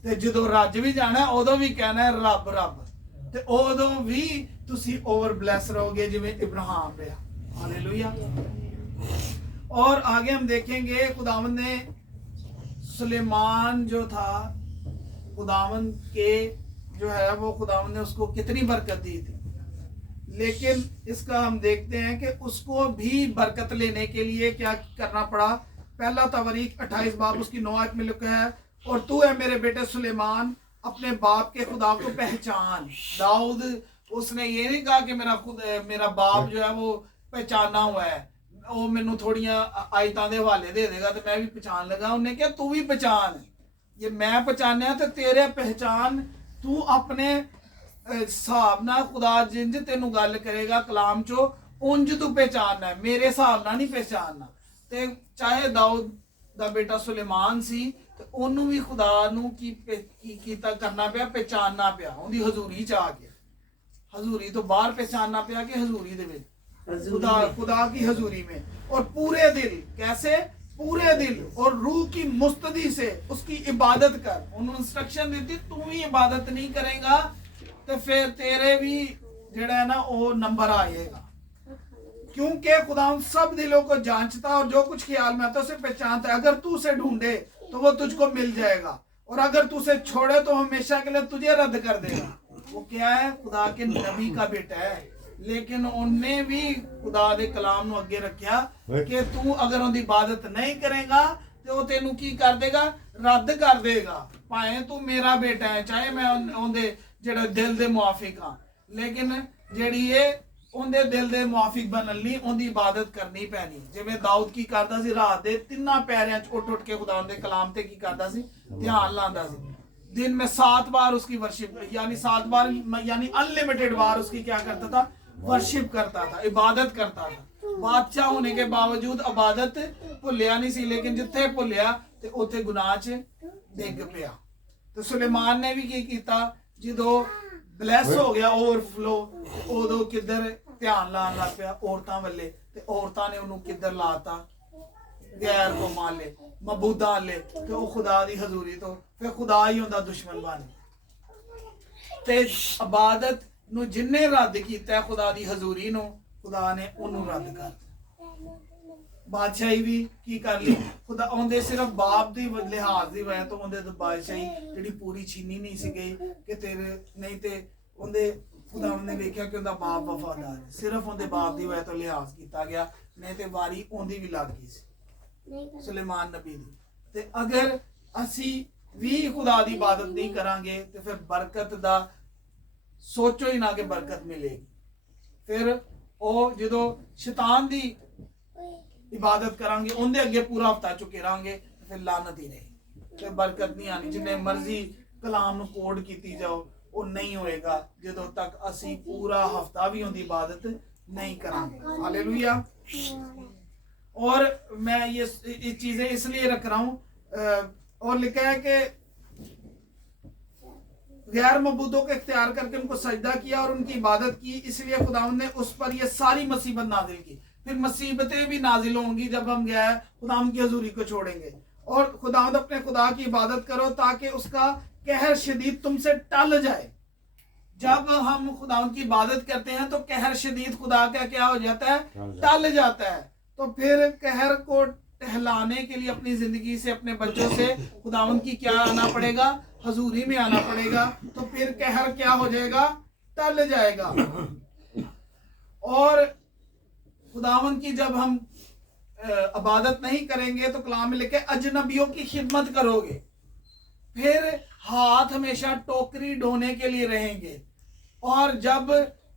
ते जो रज भी जाना उदों भी कहना है रब रब, ते उदों भी तुसी ओवर ब्लैस रहोगे जिवें इब्राहिम रहा। हालेलुया। और आगे हम देखेंगे खुदावंद ने सुलेमान जो था, खुदावंद के जो है वो खुदावंद ने उसको कितनी बरकत दी थी। लेकिन इसका हम देखते हैं कि उसको भी बरकत लेने के लिए क्या करना पड़ा। पहला तवारीख 28 बाब उसकी 9 आयत में लिखा है, और तू है मेरे बेटे सुलेमान अपने बाप के खुदा को पहचान। दाऊद उसने ये नहीं कहा कि मेरा बाप जो है वो पहचाना हुआ है, वो मैनू थोड़ियां आयतां दे हवाले दे देगा तो मैं भी पहचान लगा। उन्हें क्या तू भी पहचान, ये मैं पहचानया तो तेरे पहचान, तू अपने हिसाब ना खुदा जिंज तेनू गल करेगा कलाम चो उंज तू पहचानना है, मेरे हिसाब ना नहीं पहचानना। ते चाहे दाऊद दा बेटा सुलेमान सी, ते ओनू भी खुदा नू की कीता करना पिया, पहचानना पिया, उहदी हजूरी च आ के, हजूरी तो बाहर पहचानना पिया कि हजूरी दे विच, खुदा की हजूरी में। और पूरे दिल, कैसे पूरे दिल और रूह की मुस्तदी से उसकी इबादत कर। उन्होंने इंस्ट्रक्शन दी थी, तू भी इबादत नहीं करेगा तो फिर तेरे भी जेड़ा है ना वो नंबर आएगा, क्योंकि खुदा सब दिलों को जांचता और जो कुछ ख्याल में आता है उसे पहचानता है। अगर तू उसे ढूंढे तो वो तुझको मिल जाएगा, और अगर तू उसे छोड़े तो हमेशा के लिए तुझे रद्द कर देगा। वो क्या है, खुदा के नबी का बेटा है, लेकिन उन्हें भी खुदा दे कलाम नू अगे रखा कि तू अगर उनकी इबादत नहीं करेगा तो वो तेनू की कर देगा, ਰੱਦ ਕਰ ਦੇਗਾ ਭਾਵੇਂ ਤੂੰ ਮੇਰਾ ਬੇਟਾ ਹੈ ਚਾਹੇ ਮੈਂ ਉਹਦੇ ਜਿਹੜਾ ਦਿਲ ਦੇ ਮੁਆਫਿਕ ਹਾਂ ਲੇਕਿਨ ਜਿਹੜੀ ਇਹ ਉਹਦੇ ਦਿਲ ਦੇ ਮੁਆਫਿਕ ਬਣਨ ਲਈ ਉਹਦੀ ਇਬਾਦਤ ਕਰਨੀ ਪੈਣੀ ਜਿਵੇਂ ਦਾਊਦ ਕੀ ਕਰਦਾ ਸੀ ਰਾਤ ਦੇ ਤਿੰਨਾਂ ਪੈਰਿਆਂ 'ਚ ਉੱਠ ਕੇ खुदा ਦੇ कलाम ਤੇ ਕੀ ਕਰਦਾ ਸੀ ध्यान लांदा सी दिन में 7 बार उसकी वर्शिप यानी 7 बार यानी अनलिमिटेड बार उसकी क्या करता था वर्शिप करता था इबादत करता था बादशाह होने के बावजूद इबादत भुलिया नहीं सी लेकिन जिथे भुलिया ते उत्थे गुनाह च डिग पिया तो सुलेमान ने भी की कीता जो ब्लैस हो गया ओवरफ्लो उदों किधर ध्यान लान लग पिया औरतां वाले ते औरतां ने उन्होंने किधर लाता गैर को मान ले मबूदा ले तो वो खुदा दी हजूरी तो फिर खुदा ही उनका दुश्मन बन ते इबादत नु जिन्ने रद्द कीता है खुदा दी हजूरी नु खुदा ने उन्हों रद्द कर बादशाही भी की कर ली खुदा उनके सिर्फ बाप दी लिहाज दी वजह तो उनके बादशाही जिहड़ी पूरी छीनी नहीं सी गई कि तेरे नहीं ते उनके खुदा ने वेख्या कि उनका बाप वफादार है सिर्फ उनके बाप की वजह तो लिहाज किया गया नहीं तो वारी उनकी भी लग गई सी सुलेमान नबी दी ते अगर असी भी खुदा दी इबादत नहीं करांगे तो फिर बरकत दा सोचो ही ना कि बरकत मिलेगी फिर ओ जो शैतान दी इबादत करांगे उनके अगे पूरा हफ्ता चुके रहेंगे तो फिर लानत ही रहेगी फिर बरकत नहीं आनी जिन्ने मर्जी कलाम नूं कोड कीती जाओ वो नहीं होएगा जदों तक असी पूरा हफ्ता भी उनकी इबादत नहीं करांगे हालेलुया और मैं ये चीजें इसलिए रख रहा हूं और लिखा है कि गैर मबूदों को इख्तियार करके उनको सजदा किया और उनकी इबादत की इसलिए खुदावंद ने उस पर ये सारी मुसीबत नाजिल की फिर मुसीबतें भी नाजिल होंगी जब हम गैर खुदावंद की हजूरी को छोड़ेंगे और खुदावंद अपने खुदा की इबादत करो ताकि उसका कहर शदीद तुमसे टल जाए जब हम खुदावंद की इबादत करते हैं तो कहर शदीद खुदा का क्या हो जाता है टल जाता है तो फिर कहर को टहलाने के लिए अपनी जिंदगी से अपने बच्चों से खुदावंद की क्या आना पड़ेगा हजूरी में आना पड़ेगा तो फिर कहर क्या हो जाएगा टल जाएगा और खुदावंद की जब हम इबादत नहीं करेंगे तो कलाम में लिखे अजनबियों की खिदमत करोगे फिर हाथ हमेशा टोकरी ढोने के लिए रहेंगे और जब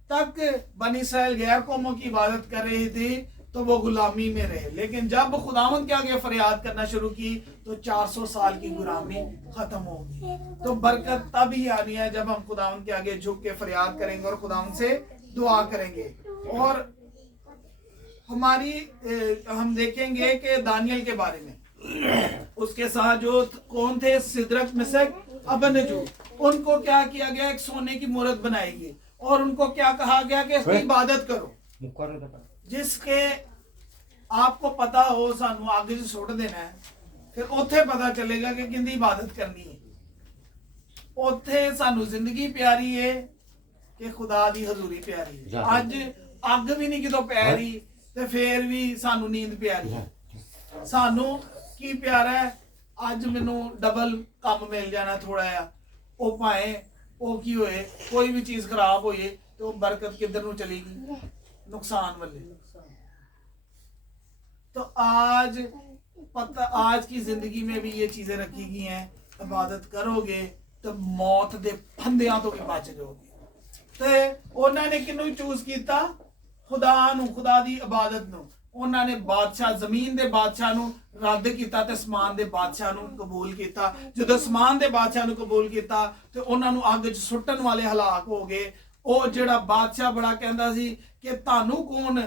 तक बनी इस्राएल गैर कौमों की इबादत कर रही थी तो वो गुलामी में रहे लेकिन जब खुदावंद के आगे फरियाद करना शुरू की तो 400 साल की गुलामी खत्म होगी तो बरकत तब ही आनी है जब हम खुदावंद के आगे झुक के फरियाद करेंगे और खुदावंद से दुआ करेंगे और हमारी हम देखेंगे कि दानियल के बारे में उसके साथ जो कौन थे सिदरक मिशक अबेदनगो उनको क्या किया गया एक सोने की मूर्त बनाई गई और उनको क्या कहा गया कि इसकी इबादत करो जिसके आपको पता हो सानू आगे से सुट देना है फिर उत्थे पता चलेगा कि किंदी इबादत करनी है उत्थे सानू जिंदगी प्यारी है कि खुदा दी हजूरी प्यारी है अज अग भी नहीं कितों पै रही ते फिर भी सानू नींद प्यारी है सानू की प्यारा है अज मैनू डबल काम मिल जाना थोड़ा जा वो भाए वो की होए कोई भी चीज खराब होए तो बरकत किधर नू चलेगी नुकसान वाले तो आज पता आज की जिंदगी में भी ये चीजें रखी गई हैं इबादत करोगे तो मौत दे फंदियां तो भी बच जाओगे तो उन्होंने किनू चूज किया खुदा नू खुदा दी इबादत नू उन्होंने बादशाह जमीन दे बादशाह नू रद्द किया ते आसमान दे बादशाह नू कबूल किया जो आसमान दे बादशाह नू कबूल किया तो उन्होंने अग च सुट्टन वाले हलाक हो गए ਉਹ ਜਿਹੜਾ ਬਾਦਸ਼ਾਹ ਬੜਾ ਕਹਿੰਦਾ ਸੀ ਕਿ ਤੁਹਾਨੂੰ ਕੌਣ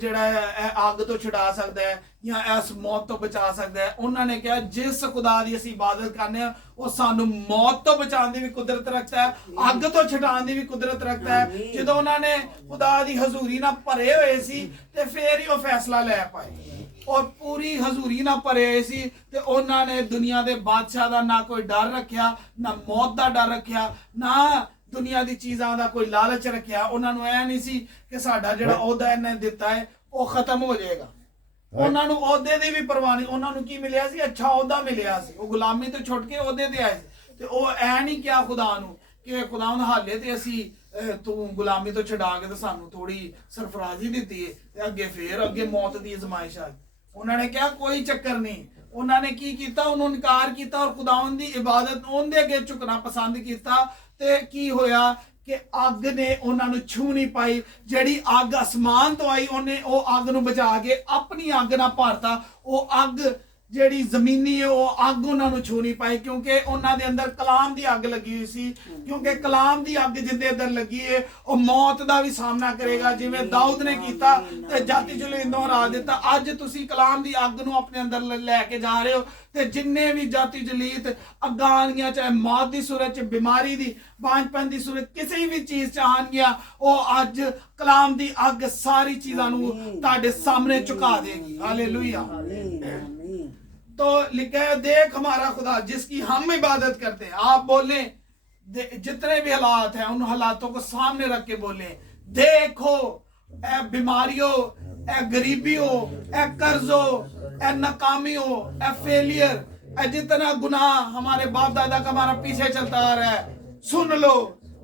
ਜਿਹੜਾ ਅੱਗ ਤੋਂ ਛੁਡਾ ਸਕਦਾ ਹੈ ਜਾਂ ਇਸ ਮੌਤ ਤੋਂ ਬਚਾ ਸਕਦਾ ਹੈ ਉਹਨਾਂ ਨੇ ਕਿਹਾ ਜਿਸ ਖੁਦਾ ਦੀ ਅਸੀਂ ਇਬਾਦਤ ਕਰਨੇ ਆ ਉਹ ਸਾਨੂੰ ਮੌਤ ਤੋਂ ਬਚਾਉਣ ਦੀ ਵੀ ਕੁਦਰਤ ਰੱਖਦਾ ਹੈ ਅੱਗ ਤੋਂ ਛੁਡਾਉਣ ਦੀ ਵੀ ਕੁਦਰਤ ਰੱਖਦਾ ਹੈ ਜਦੋਂ ਉਹਨਾਂ ਨੇ ਖੁਦਾ ਦੀ ਹਜ਼ੂਰੀ ਨਾਲ ਭਰੇ ਹੋਏ ਸੀ ਤੇ ਫੇਰ ਹੀ ਉਹ ਫੈਸਲਾ ਲੈ ਪਾਏ और पूरी हजूरी ना भरे सी ते उन्हां ने दुनिया दे बादशाह दा ना कोई डर रखिया ना मौत दा डर रखिया ना दुनिया दी चीज़ां दा कोई लालच रखिया उन्हां नूं ऐ नहीं सी कि साडा जिहड़ा ओहदा इन्हां ने दिता है वो खत्म हो जाएगा उन्हां नूं ओहदे दी भी परवाह नहीं उन्हां नूं की मिलिया सी अच्छा ओहदा मिलिया सी वो गुलामी तो छुट के ओहदे ते आए सी ते ओ ऐ नहीं किया खुदा नूं कि खुदा ने हाले ते असी तू गुलामी तो छुड़ा के तो सानू थोड़ी सरफराजी दी है अगे फिर अगे मौत की आजमाइश आ उन्होंने कहा कोई चक्कर नहीं उन्होंने की कीता, उन्होंने इनकार किया और खुदावंद दी इबादत उनके अगे झुकना पसंद किया। ते की होया कि अग ने उन्होंने छू नहीं पाई। जिहड़ी अग आसमान तो आई उन्हें वो अग नूं बुझा के अपनी अग ना भरता। वो अग जिहड़ी जमीनी है वो अग उन्होंने छू नहीं पाई, क्योंकि उन्होंने अंदर कलाम की अग लगी हुई सी। क्योंकि कलाम की अग जिंदे अंदर लगी है वो मौत का भी सामना करेगा, जिवें दाऊद ने किया ते जाति जलील नूं हरा दिता। अज तुसीं कलाम की अग नूं अपने अंदर लैके जा रहे हो ते जिन्ने भी जाति जलीत अगां आउणगियां, चाहे मौत की सूरत च, बीमारी की, बांझपन की सूरत, किसी भी चीज च आउणगियां, वो अज कलाम की अग सारी चीज़ां नूं तुहाडे सामने झुका देगी। हालेलुया। तो लिखा है देख हमारा खुदा जिसकी हम इबादत करते हैं। आप बोले जितने भी हालात हैं उन हालातों को सामने रख के बोले, देखो ए बीमारियों, ए गरीबियों, ए कर्जों, ए नाकामियों, ए फेलियर, ए जितना गुनाह हमारे बाप दादा का हमारा पीछे चलता आ रहा है, सुन लो।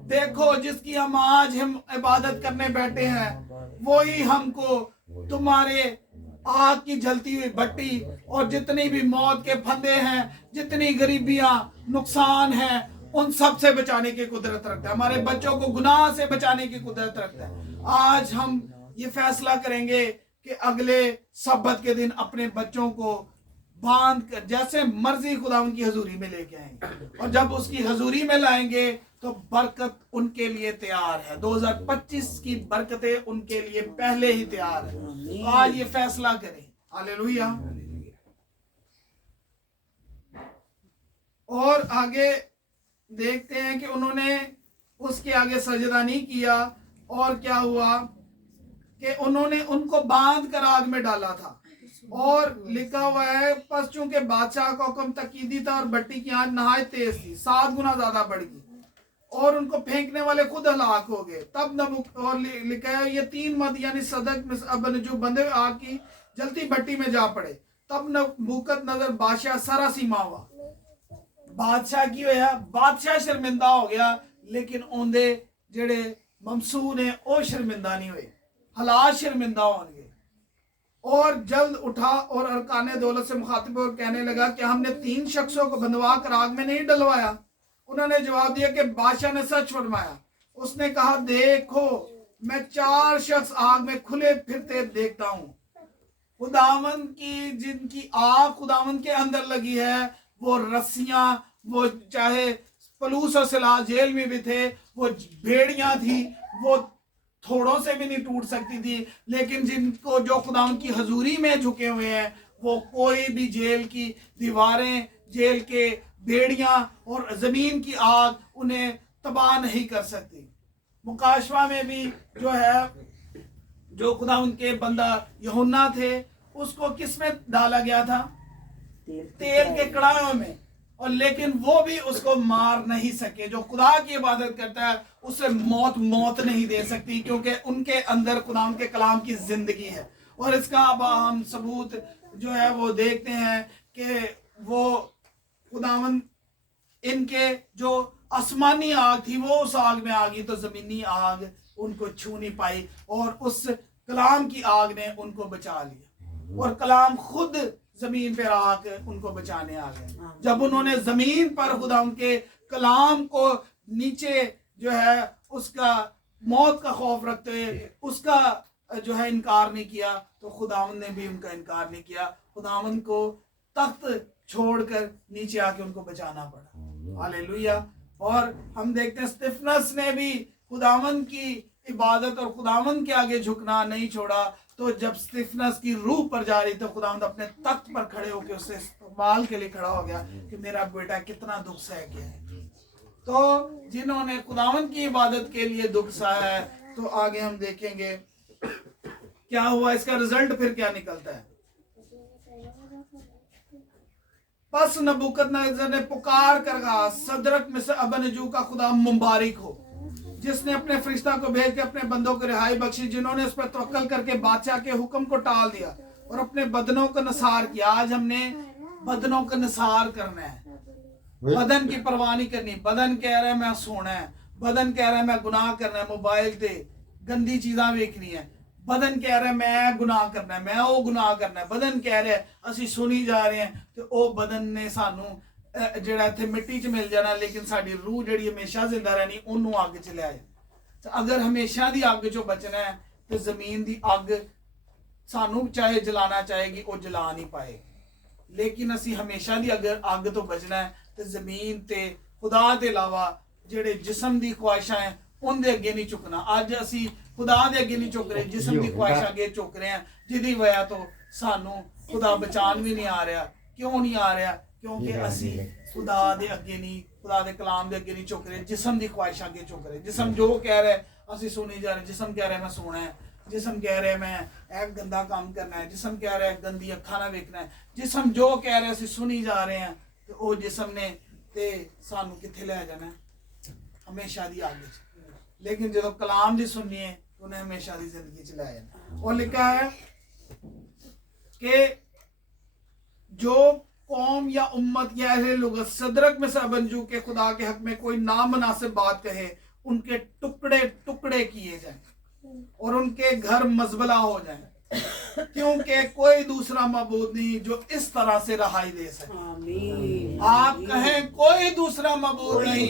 देखो जिसकी हम आज हम इबादत करने बैठे हैं वही हमको तुम्हारे आग की जलती हुई भट्टी और जितनी भी मौत के फंदे हैं, जितनी गरीबियां, नुकसान हैं, उन सब से बचाने की कुदरत रखता है। हमारे बच्चों को गुनाह से बचाने की कुदरत रखता है। आज हम ये फैसला करेंगे कि अगले सब्बत के दिन अपने बच्चों को बांध कर जैसे मर्जी खुदा उनकी हजूरी में लेके आएंगे, और जब उसकी हजूरी में लाएंगे तो बरकत उनके लिए तैयार है। 2025 की बरकतें उनके लिए पहले ही तैयार है। तो आज ये फैसला करें। हालेलुया। और आगे देखते हैं कि उन्होंने उसके आगे सजदा नहीं किया, और क्या हुआ कि उन्होंने उनको बांध कर आग में डाला था। और लिखा हुआ है बस चूंकि बादशाह का हुक्म तकीदी था और भट्टी की आंच नहायत तेज थी, 7 गुना ज्यादा बढ़ गई, और उनको फेंकने वाले खुद हलाक हो गए। तब और लिखा है ये 3 मद यानी सदक अबनजू बंधे आग की जलती भट्टी में जा पड़े। तब नबूकदनजर बादशाह सरासीमा हुआ। बादशाह की होया, बादशाह शर्मिंदा हो गया, लेकिन उनके जेड़े ममसू ने वो शर्मिंदा नहीं हुए। हालात शर्मिंदा होंगे। और जल्द उठा और अरकाने दौलत से मुखातिब और कहने लगा कि हमने 3 शख्सों को बंधवा कर आग में नहीं डलवाया। उन्होंने जवाब दिया कि बादशाह ने सच फरमाया। उसने कहा देखो मैं 4 शख्स आग में खुले फिरते देखता हूँ। खुदावन की जिनकी आग खुदावन के अंदर लगी है, वो रस्सियां, वो चाहे पलूस और सिला जेल में भी थे, वो भेड़ियां थी, वो थोड़ों से भी नहीं टूट सकती थी। लेकिन जिनको जो खुदावन की हजूरी में झुके हुए हैं, वो कोई भी जेल की दीवारें, जेल के भेड़ियां और जमीन की आग उन्हें तबाह नहीं कर सकती। मुकाशवा में भी जो है, जो खुदा उनके बंदा यूहन्ना थे, उसको किस में डाला गया था? तेल के कड़ाहों में। और लेकिन वो भी उसको मार नहीं सके। जो खुदा की इबादत करता है उसे मौत नहीं दे सकती, क्योंकि उनके अंदर खुदा उनके कलाम की जिंदगी है। और इसका अब हम सबूत जो है वो देखते हैं कि वो खुदावन इनके जो आसमानी आग थी वो उस आग में आ गई, तो जमीनी आग उनको छू नहीं पाई, और उस कलाम की आग ने उनको बचा लिया। और कलाम खुद जमीन पर आके उनको बचाने आ गए। जब उन्होंने जमीन पर खुदा उनके कलाम को नीचे जो है उसका मौत का खौफ रखते हुए उसका जो है इनकार नहीं किया, तो खुदावन ने भी उनका इनकार नहीं किया। खुदावन को तख्त छोड़कर नीचे आके उनको बचाना पड़ा। हालेलुया। और हम देखते हैं स्तिफनस ने भी खुदावन की इबादत और खुदावन के आगे झुकना नहीं छोड़ा। तो जब स्तिफनस की रूह पर जा रही तो खुदावंद अपने तख्त पर खड़े होकर उससे इस्तेमाल के लिए खड़ा हो गया कि मेरा बेटा कितना दुख सह गया है। तो जिन्होंने खुदावंद की इबादत के लिए दुख सहा है, तो आगे हम देखेंगे क्या हुआ, इसका रिजल्ट फिर क्या निकलता है। बस नबूकदनेस्सर ने पुकार कर कहा, सदरक मिस्र अबनजू का खुदा मुबारक हो, जिसने अपने फरिश्ता को भेज के अपने बंदों को रिहाई बख्शी, जिन्होंने उस पर तवक्कल करके बादशाह के हुक्म को टाल दिया और अपने बदनों को नसार किया। आज हमने बदनों का नसार करना है। बदन की परवाह नहीं करनी। बदन कह रहा है मैं सोना है, बदन कह रहा है मैं गुनाह करना है, मोबाइल से गंदी चीज़ां देखनी है, बदन कह रहा है मैं गुनाह करना है, मैं वो गुनाह करना है, बदन कह रहा है ਅਸੀਂ सुनी जा रहे हैं, तो वो बदन ने सानू ਜਿਹੜਾ ਇੱਥੇ ਮਿੱਟੀ 'ਚ ਮਿਲ ਜਾਣਾ, ਲੇਕਿਨ ਸਾਡੀ ਰੂਹ ਜਿਹੜੀ ਹਮੇਸ਼ਾ ਜ਼ਿੰਦਾ ਰਹਿਣੀ, ਉਹਨੂੰ ਅੱਗ 'ਚ ਲਿਆ ਜਾਏ। ਅਗਰ ਹਮੇਸ਼ਾ ਦੀ ਅੱਗ 'ਚੋਂ ਬਚਣਾ ਹੈ ਤੇ ਜ਼ਮੀਨ ਦੀ ਅੱਗ ਸਾਨੂੰ ਚਾਹੇ ਜਲਾਣਾ ਚਾਹੇਗੀ, ਉਹ ਜਲਾ ਨਹੀਂ ਪਾਏਗੀ। ਲੇਕਿਨ ਅਸੀਂ ਹਮੇਸ਼ਾ ਦੀ ਅਗਰ ਅੱਗ ਤੋਂ ਬਚਣਾ ਹੈ ਤੇ ਜ਼ਮੀਨ ਤੇ ਖੁਦਾ ਦੇ ਇਲਾਵਾ ਜਿਹੜੇ ਜਿਸਮ ਦੀ ਖੁਆਇਸ਼ਾਂ ਹੈ ਉਹਦੇ ਅੱਗੇ ਨਹੀਂ ਝੁਕਣਾ। ਅੱਜ ਅਸੀਂ खुदा दे अगे नहीं झुक रहे, जिस्म की ख्वाहिश अगे झुक रहे हैं, जिहदी वजह तो सानू खुदा बचान भी नहीं आ रहा। क्यों नहीं आ रहा? क्योंकि असी खुदा दे अगे नहीं, खुदा दे कलाम दे अगे नहीं झुक रहे, जिस्म की ख्वाहिश अगे झुक रहे। जिस्म जो कह रहा है असी सुनी जा रहे, जिस्म कह रहा है मैं सोना है, जिस्म कह रहा है मैं एक गंदा काम करना है, जिस्म कह रहा है गंदी अखा ना वेखना है, जिस्म जो कह रहा है असी सुनी जा रहे हैं, तो वो जिस्म ने ते सानू किथे ले जाना है? हमेशा दी आग च। लेकिन जो कलाम दी सुनिए उन्हें हमेशा की जिंदगी चलाया। और लिखा है कि जो कौम या उम्मत या अहले लुगत सदरक में सबंजू के खुदा के हक में कोई नामुनासिब बात कहे, उनके टुकड़े टुकड़े किए जाएं और उनके घर मजबला हो जाएं, क्योंकि कोई दूसरा मबूद नहीं जो इस तरह से रहाई दे सके। आप कहें कोई दूसरा मबूद नहीं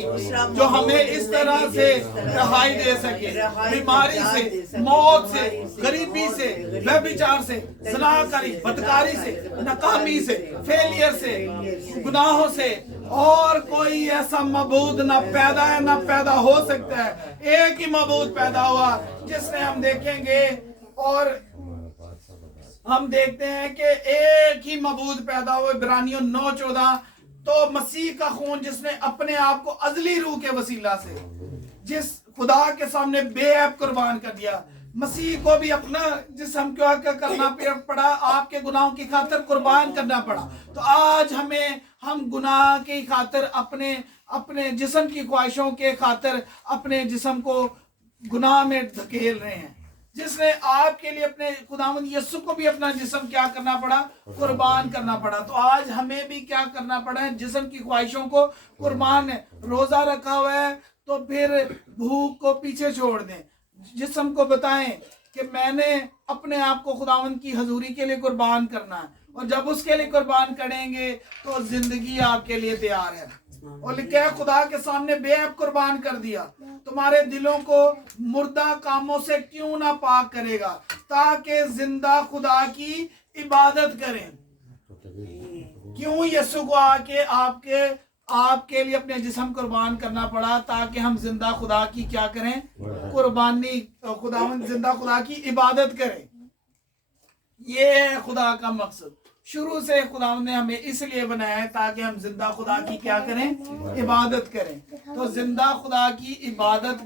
जो हमें इस तरह से रहाई दे सके, बीमारी से, मौत से, गरीबी से, व्यभिचार से, ज़नाकारी, बदकारी से, नाकामी से, फेलियर से, गुनाहों से। और कोई ऐसा मबूद ना पैदा है ना पैदा हो सकता है। एक ही मबूद पैदा हुआ जिसने हम देखेंगे, और हम देखते हैं कि एक ही मबूद पैदा हुए। इब्रानियों 9:14, तो मसीह का खून जिसने अपने आप को अजली रूह के वसीला से जिस खुदा के सामने बेऐब कुर्बान कर दिया, मसीह को भी अपना जिस्म क्या करना पड़ा, आपके गुनाहों की खातिर कुर्बान करना पड़ा। तो आज हम गुनाह की खातिर अपने जिस्म की ख्वाहिशों के खातिर अपने जिस्म को गुनाह में धकेल रहे हैं। जिसने आपके लिए अपने खुदावंद यीशु को भी अपना जिस्म क्या करना पड़ा? कुर्बान करना पड़ा। तो आज हमें भी क्या करना पड़ा है? जिस्म की ख्वाहिशों को कुर्बान है। रोजा रखा हुआ है तो फिर भूख को पीछे छोड़ दें, जिस्म को बताएं कि मैंने अपने आप को खुदावंद की हजूरी के लिए कुर्बान करना है, और जब उसके लिए कुर्बान करेंगे तो जिंदगी आपके लिए तैयार है। और लिखा है खुदा के सामने बेअब कुर्बान कर दिया, तुम्हारे दिलों को मुर्दा कामों से क्यों ना पाक करेगा, ताकि जिंदा खुदा की इबादत करें। क्यों यीशु को आके आपके लिए अपने जिस्म कुर्बान करना पड़ा? ताकि हम जिंदा खुदा की क्या करें? कुर्बानी, खुदावंद जिंदा खुदा की इबादत करें। ये है खुदा का मकसद। शुरू से खुदावंद ने हमें इसलिए बनाया है ताकि हम जिंदा खुदा की क्या करें? इबादत करें। तो जिंदा खुदा की इबादत